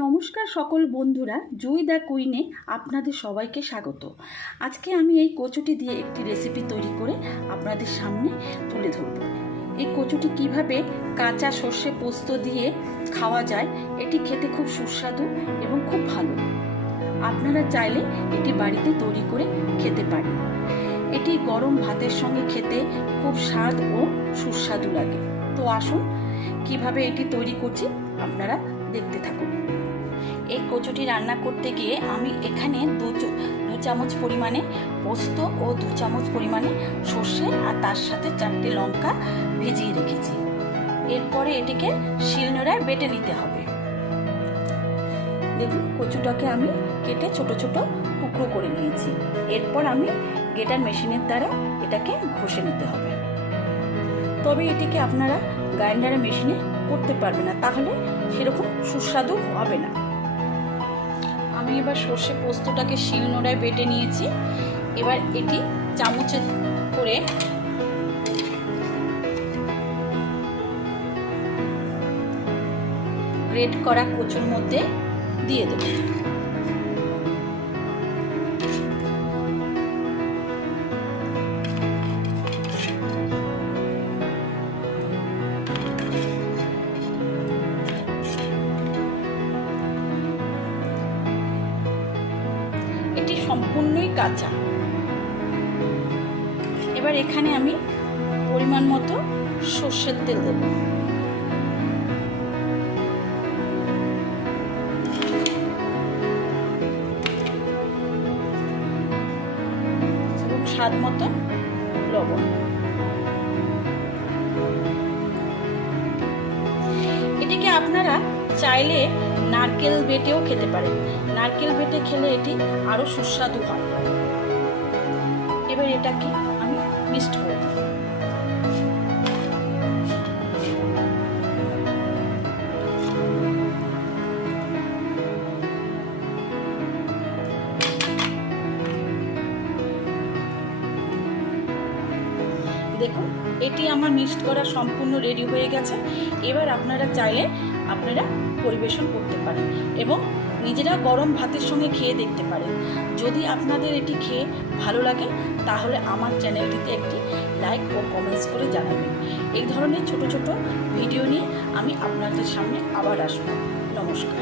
নমস্কার সকল বন্ধুরা, জুই দ্য কুইনে আপনাদের সবাইকে স্বাগত। আজকে আমি এই কচুটি দিয়ে একটি রেসিপি তৈরি করে আপনাদের সামনে তুলে ধরব। এই কচুটি কিভাবে কাঁচা সর্ষে পোস্ত দিয়ে খাওয়া যায়, এটি খেতে খুব সুস্বাদু এবং খুব ভালো। আপনারা চাইলে এটি বাড়িতে তৈরি করে খেতে পারেন। এটি গরম ভাতের সঙ্গে খেতে খুব স্বাদ ও সুস্বাদু লাগে। তো আসুন কিভাবে এটি তৈরি করছি আপনারা দেখতে থাকুন। এই কচুটি রান্না করতে গিয়ে আমি এখানে দু চামচ পরিমাণে পোস্ত ও 2 চামচ পরিমাণে সর্ষে আর তার সাথে 4টে লঙ্কা ভিজিয়ে রেখেছি। এরপরে এটিকে শিলনোড়ায় বেটে নিতে হবে। দেখুন, কচুটাকে আমি কেটে ছোট ছোট টুকরো করে নিয়েছি। এরপর আমি গ্রেটার মেশিনের দ্বারা এটাকে ঘষে নিতে হবে। তবে এটিকে আপনারা গ্রাইন্ডারের মেশিনে করতে পারবেন না, তাহলে সেরকম সুস্বাদু হবে না। আমি এবার সর্ষে পোস্তটাকে শিলনোড়ায় বেটে নিয়েছি। এবার এটি চামচে করে গ্রেট করা কচুর মধ্যে দিয়ে দেব। এটি সম্পূর্ণই কাঁচা। এবার এখানে আমি পরিমাণ মতো সর্ষের তেল দেব। এবং স্বাদ মতো লবণ। এটিকে আপনারা চাইলে নারকেল বেটেও খেতে পারেন। নারকেল বেটে খেলে এটি আরো সুস্বাদু হয়। এবার এটাকে আমি মিক্সড করব। দেখুন, এটি আমার মিক্সড করা সম্পূর্ণ রেডি হয়ে গেছে। এবার আপনারা চাইলে আপনারা পরিবেশন করতে পারেন এবং নিজেরা গরম ভাতের সঙ্গে খেয়ে দেখতে পারেন। যদি আপনাদের এটি খেয়ে ভালো লাগে তাহলে আমার চ্যানেলটিতে একটি লাইক ও কমেন্টস করে জানাবেন। এই ধরনের ছোট ছোট ভিডিও নিয়ে আমি আপনাদের সামনে আবার আসবো। নমস্কার।